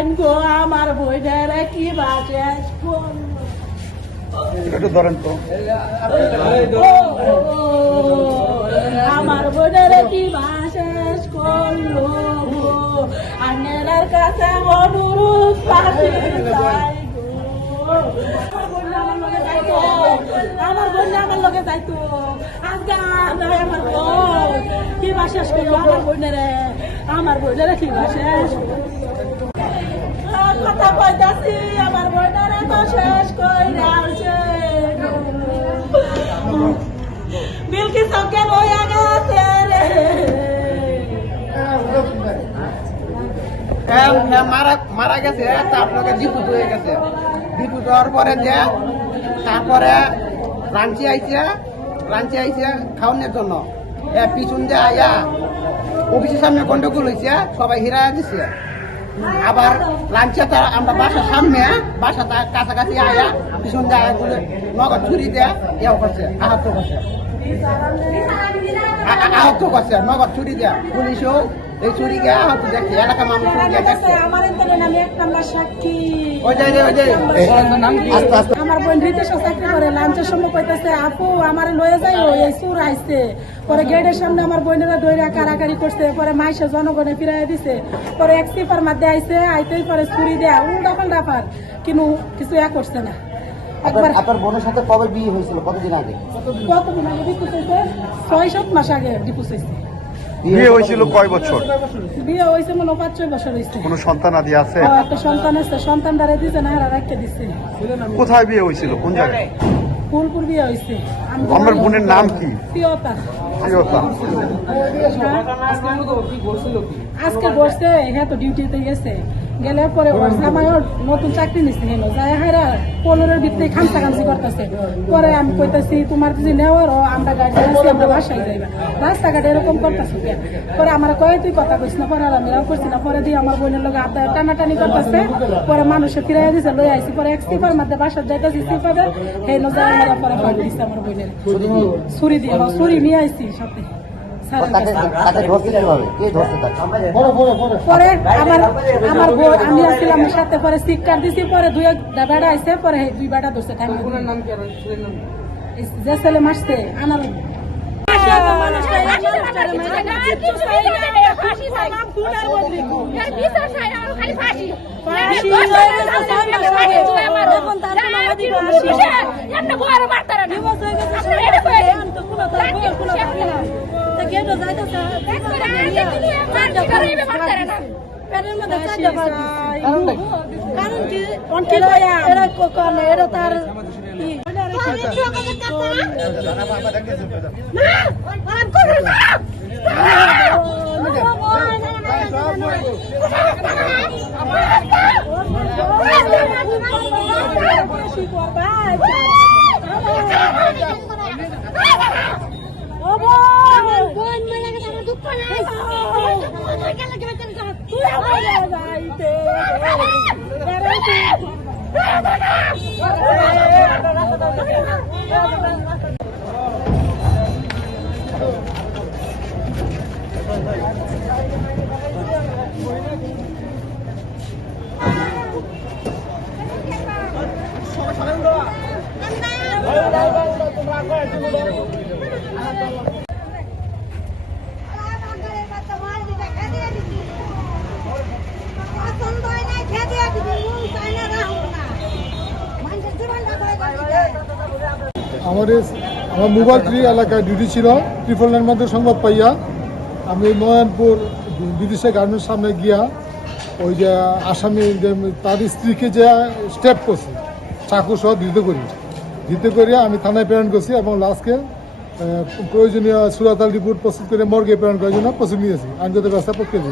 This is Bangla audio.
আমার বইটার কি বাসে একটু ধরেন তো। আমার বোনের কি শেষ করলো আন্নের কাছে অনুরোধ আমার বোন আমার লগে যাইতো আজকে আমার বোন কি শেষ করলো আমার বোনের কি শেষ কথা কইতাছি আমার বোনের তো শেষ করে আসছে বিলকি সবকে বইয়া গেছে রে মারা গেছে তারপরে ডিপুট হয়ে গেছে। ডিপুট হওয়ার পরে যে তারপরে রাঞ্চি আইছে খাওয়ানোর জন্য পিছন দিয়ে আয়া অফিসের সামনে গন্ডগোল হয়েছে, সবাই হিরা দিছে। আবার লাঞ্চে আমরা বাসার সামনে বাসা কাছাকাছি আয়া পিছন দিয়ে আয়া বলে নগদ ছুরি দেয়া ইয়া করছে, আহত করছে নগদ ছুরি দেয়া। পুলিশও এই চুরি গিয়ে আহত দেখছে, এলাকা মানুষ দেখছে। আমার বোন রিতেশ চাকরি করে, লাঞ্চের সময় কইতেছে আপু আমার লয়ে যাই এই চুর আইছে। পরে গেটের সামনে আমার বোনেরা দইরা কারাকারি করছে, পরে মাইসে জনগণে ফিরাই দিছে। পরে এক সিপার মধ্যে আইছে, আইতেই পরে চুরি দেয়া উল্টা পাল্টা পার, কিন্তু কিছু করছে না। একবার আপনার বোনের সাথে কবে বিয়ে হয়েছিল, কতদিন আগে? কতদিন আগে ডিপুস হয়েছে? 6-7 মাস আগে ডিপুস হয়েছে। বিয়ে হয়েছিল কয় বছর? বিয়ে হয়েছে মনে 5-6 বছর হয়েছে। কোনো সন্তান আদি আছে? একটা সন্তান আছে, সন্তান দ্বারা দিছে না, রাখতে দিছে। কোথায় বিয়ে হয়েছিল, কোন জায়গায়? ফুলপুর বিয়ে হয়েছে। আমার বোনের নাম কি? প্রিয়তা। প্রিয়তা। আজকে বসছে, হ্যাঁ তো ডিউটিতে গেছে। গেলে পরে ওর জামাইও নতুন চাকরি নিচ্ছে, হেন যায় হারা 15-এর ভিতরে খামসা করতেছে। পরে আমি কইতাছি তোমার যদি নেওয়ার আমরা গাড়ি দিচ্ছি, আমরা বাসায় যাইবা, রাস্তাঘাটে এরকম করতেছে। পরে আমার কয়ে তুই কথা কইস না, পরে আমি এরাও করছি না। পরে দিয়ে আমার বোনের লোক আড্ডা টানাটানি করতেছে। পরে মানুষে ফিরাই দিছে, লই আইসি। পরে এক সিপার মধ্যে বাসার যাইতেছি, সিপারে হেন যায় হারা পরে পাই দিচ্ছে আমার বোনের ছুরি দিয়ে। ছুরি নিয়ে আইসি সাথে। পরে আমি আসছিলাম সাথে, পরে শিক্ষার দিছি। পরে 2 বেড়া আইসে, পরে 2 বেড়া ধরছে। যে ছেলে মারছে আনার কারণ কি এরা তার আমার মোবাইল 3 এলাকায় ডিউটি ছিল। 999 মধ্যে সংবাদ পাইয়া আমি নয়নপুর বিদেশে গার্মেন্টস সামনে গিয়া ওই যে আসামি তার স্ত্রীকে যে স্টেপ করছি চাকু সহ ধৃত করি আমি থানায় প্রেরণ করছি এবং লাস্টকে প্রয়োজনীয় সুরাতাল রিপোর্ট প্রস্তুত করে মর্গে প্রেরণ করার জন্য প্রস্তুত নিয়েছি আইনগত ব্যবস্থা প্রক্রিয়া।